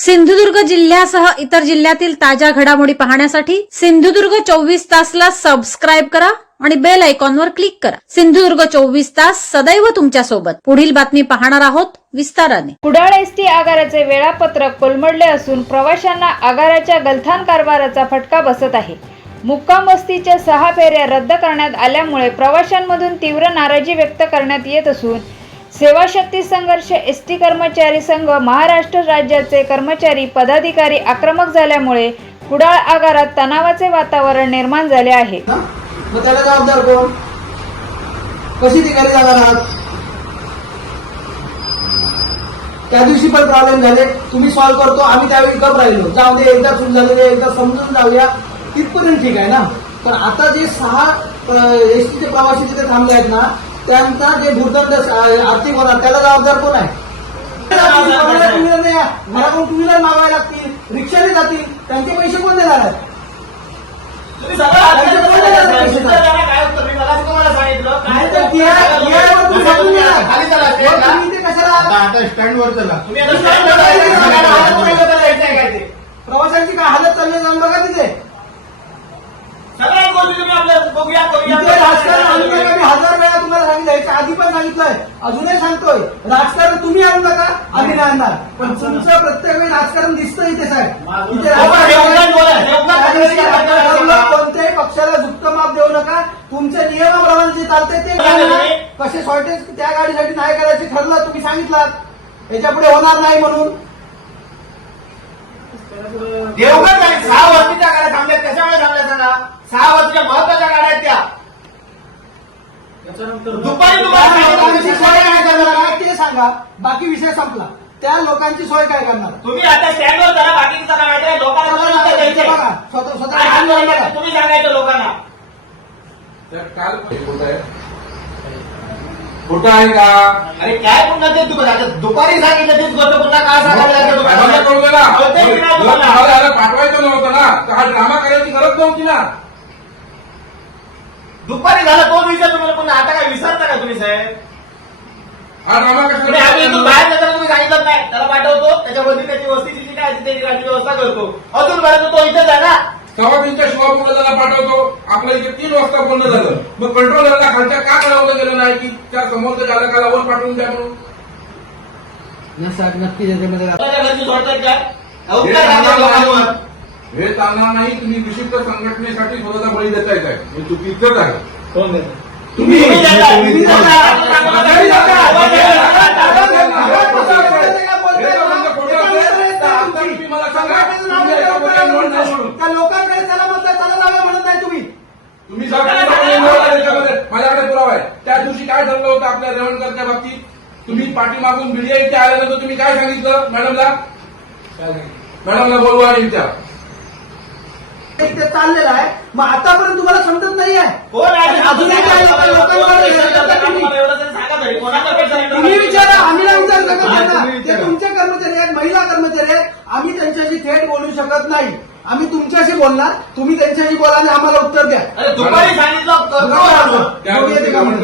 सिंधुदुर्ग जिल्ह्यासह इतर जिल्ह्यातील ताज्या घडामोडी पाहण्यासाठी सिंधुदुर्ग चोवीस तासला सबस्क्राईब करा आणि बेल आयकॉनवर क्लिक करा. सिंधुदुर्ग चोवीस तास सदैव तुमच्यासोबत. पुढील बातमी पाहणार आहोत विस्ताराने. कुडाळ एस टी आगाराचे वेळापत्रक कोलमडले असून प्रवाशांना आगाराच्या गलथान कारभाराचा फटका बसत आहे. मुक्काम वस्तीच्या सहा फेऱ्या रद्द करण्यात आल्यामुळे प्रवाशांमधून तीव्र नाराजी व्यक्त करण्यात येत असून सेवाशक्ती संघर्ष एस टी कर्मचारी संघ महाराष्ट्र राज्याचे कर्मचारी पदाधिकारी आक्रमक झाल्यामुळे कुडाळ आगारात तणावाचे वातावरण निर्माण झाले आहे. मग त्याला जबाबदार कोण? कशी ती घरी जाणार आहात? त्या दिवशी पण प्रॉब्लेम झाले. तुम्ही सॉल्व्ह करतो आम्ही त्यावेळी गप राहिलो. जाऊ दे एकदा चूक झालेली एकदा समजून जाऊया. तिथपर्यंत ठीक आहे ना? पण आता जे सहा एस टीचे प्रवासी तिथे थांबले आहेत ना त्यांचा जे भूर्दंड आर्थिक होणार त्याला जबाबदार कोण आहे? आहे. घराकडून टू व्हीलर मागावे लागतील रिक्षाने जातील त्यांचे पैसे कोण देणार आहेत? प्रवाशांची काय हालत चालली आहे? जाऊन बघा तिथे. सगळ्याच गोष्टी तुम्ही आपल्या बघूया करूया. इथे राजकारण आणू नका मी हजार वेळा तुम्हाला सांगितलं याच्या आधी पण सांगितलंय. अजूनही सांगतोय राजकारण तुम्ही आणू नका आम्ही नाही आणणार. पण तुमचं प्रत्येक वेळी राजकारण दिसतं इथे साहेब. इथे त्या कोणत्याही पक्षाला झुकत माप देऊ नका. तुमच्या नियमाप्रमाणे जे चालतंय ते करा. कसे शॉर्टेज त्या गाडीसाठी नाही करायचे ठरलं तुम्ही सांगितलं. याच्यापुढे होणार नाही म्हणून. देवगण नाही सहा वर्षीच्या गाड्या थांबल्यात. कशामुळे थांबल्या सांगा? सहा वर्षीच्या महत्त्वाच्या गाड्या आहेत त्या. दुपारी तुम्हाला त्या लोकांची सांगितलं, सोय काय करणार. ते सांगा. बाकी विषय संपला. त्या लोकांची सोय काय करणार? तुम्ही आता स्टँडवर जरा बाकीचं काय लोकांना? बघा. स्वतः स्वतः आंदोलन? बघा. तुम्ही सांगायचं लोकांना. तर काल खोटं आहे? खोटं आहे का? अरे काय पुन्हा ते तुम्ही आता दुपारी सांगितलं तेच गोष्ट पुन्हा सांगायला लागलं कळू दे ना की? नाही जर तुम्हाला? तुम्हाला याला पाठवायचं नव्हतं ना. तर हा ड्रामा करायची गरज नव्हती ना. दुपारी झाला तो विचार तुम्हाला पुन्हा. आता काय विसरता का तुम्ही साहेब? हा ड्रामा तुम्ही आम्ही इथून कशाला बाहेर नंतर तुम्ही सांगितलं नाही. त्याला पाठवतो त्याच्यावरती त्याची वस्तीची जी काय त्याची गाडी व्यवस्था करतो. अजून पर्यंत तो इथेच आहे ना? सव्वा तीनच्या शिवापूरला त्याला पाठवतो. आपल्या इथे तीन वाजता बोलणं झालं. मग कंट्रोलरला खालच्या का कळवलं गेलं नाही की त्या समोरच्या चालकाला वर पाठवून द्या म्हणून? नक्की त्याच्यामध्ये घरची सोडतात काय अहो, चालणार नाही तुम्ही विशिष्ट संघटनेसाठी स्वतःचा बळी देताय काय हे चुकीचंच आहे तुम्ही तुम्ही देता, लोकांकडे म्हणताय म्हणत नाही. माझ्याकडे पुरावा आहे त्या दिवशी काय ठरलं होतं आपल्या रेवणकरच्या बाबतीत तुम्ही पाठीमागून मीडिया इथे आल्यानंतर तुम्ही काय सांगितलं मॅडमला मॅडमला बोलवा आणि विचार ते चाललेलं आहे. मग आतापर्यंत तुम्हाला समजत नाही आहे. कोण आहे? अजूनही काय लोक- लोकांवर करतात तुम्ही? विचारा. आम्ही नाही विचारू शकत ते. तुमचे कर्मचारी आहेत महिला कर्मचारी आहेत. आम्ही त्यांच्याशी थेट बोलू शकत नाही. आम्ही तुमच्याशी बोलणार. तुम्ही त्यांच्याशी बोला आणि आम्हाला उत्तर द्या. अरे दुपारी सांगितलं.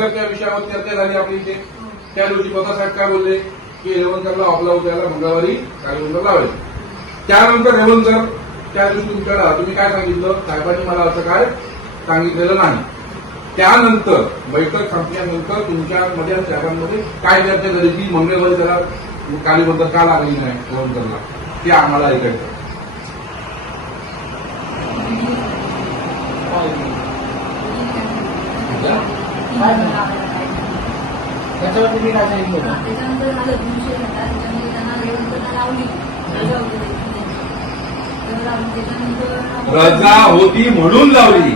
त्या विषयावर चर्चा झाली आपली इथे. त्या दिवशी साहेब काय बोलले? की रेवणकरला आपला उद्याला मंगळवारी कार्यक्रम लावायचे. त्यानंतर रेवणकर त्या दिवशी तुमच्याला तुम्ही काय सांगितलं? साहेबांनी मला असं काय सांगितलेलं नाही. त्यानंतर बैठक संपल्यानंतर तुमच्यामध्ये आणि साहेबांमध्ये काय चर्चा झाली की मंगळवारी त्याला कालीबद्दल का लागली नाही? रेवणकरला ते आम्हाला ऐकायचं. त्याच्यावरती मी काय सांगितलं त्याच्यानंतर माझा दिवशी झाला त्याच्यामध्ये त्यांना रेवणकरला लावली रजा होती म्हणून लावली.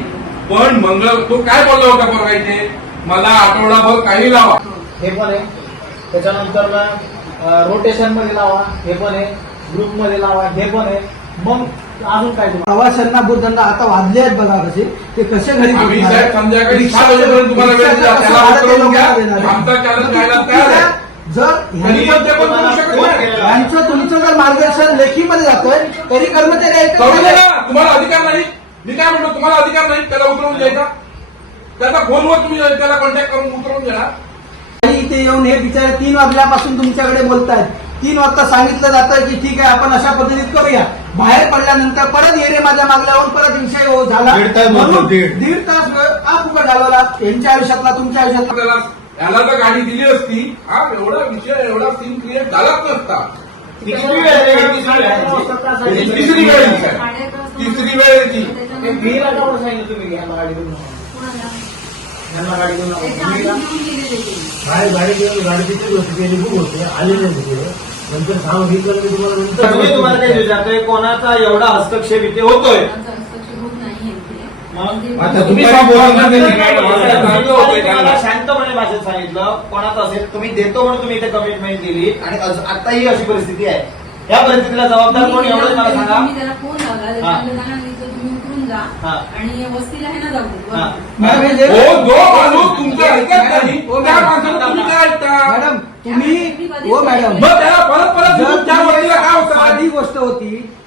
पण मंगळ तो काय बोलला होता परवा इथे? मला आठवडाभर काही लावा. हे पण आहे. त्याच्यानंतर रोटेशनमध्ये लावा. हे पण आहे. ग्रुपमध्ये लावा. हे पण आहे. मग अजून काय प्रवाशांना बुद्धंड आता वाजले आहेत बघा कसे. ते कसे घरी आम्ही साहेब? संध्याकाळी सात वाजेपर्यंत तुम्हाला वेळ त्याला घ्या. आमचा जायला तुम्ही तयार आहे. जर. यांचं तुमचं जर मार्गदर्शन लेखीमध्ये जातोय तरी कर्मचारी तुम्हाला अधिकार नाही. मी काय म्हणतो तुम्हाला अधिकार नाही. त्याला उतरवून द्यायचा. त्याचा फोनवर तुम्ही त्याला कॉन्टॅक्ट करून उतरवून देणार. आणि इथे येऊन हे बिचारे तीन वाजल्यापासून तुमच्याकडे बोलतायत. तीन वाजता सांगितलं जातं की ठीक आहे आपण अशा पद्धतीत करूया. बाहेर पडल्यानंतर परत येरे माझ्या मागल्यावर परत विषय हो- झाला. दीड तास फुकट घालवला. यांच्या आयुष्यातला तुमच्या आयुष्यातला. त्याला याला तर गाडी दिली असती. हा एवढा विषय एवढा सीन क्रिएट झालाच नसता. तिसरी वेळ आहे, तिसरी वेळ आहे. तिसरी वेळ आहे साहेब. तिसरी वेळ आहे ती. हे भिला का बरं सांगितलं तुम्ही गाडी घेऊन नका. यांना गाडी घेऊन नका. गाडी घेऊन गाडी तिथे होती ते बुक होते. आले नाही तिथे. नंतर सांगितलं तुम्हाला नंतर तुम्हाला काय विचारतोय कोणाचा एवढा हस्तक्षेप इथे होतोय आमचा हस्तक्षेप होत नाहीये इथे. मग? म्हणजे आता तुम्ही काय बोलणार नाही. तुम्हाला शांतपणे भाषेत सांगितलं. कोणाचं असेल तुम्ही देतो म्हणून तुम्ही इथे कमिटमेंट केली. आणि आता ही अशी परिस्थिती आहे. या परिस्थितीला जबाबदार कोण एवढंच मला सांगा. मी त्याला फोन लावला. त्याच्यानंतर त्याला सांगितलं तुम्ही उतरून जा. हा. आणि वस्तीला आहे ना जाऊ दे. हा. मॅडम, हे जे- हो जो माणूस तुमचं ऐकत नाही. त्या माणसाला तुम्ही काय ऐकता? मॅडम तुम्ही हो मॅडम. मग त्याला परत परत जर तुम्ही त्या वस्तीला काय होता साधी गोष्ट होती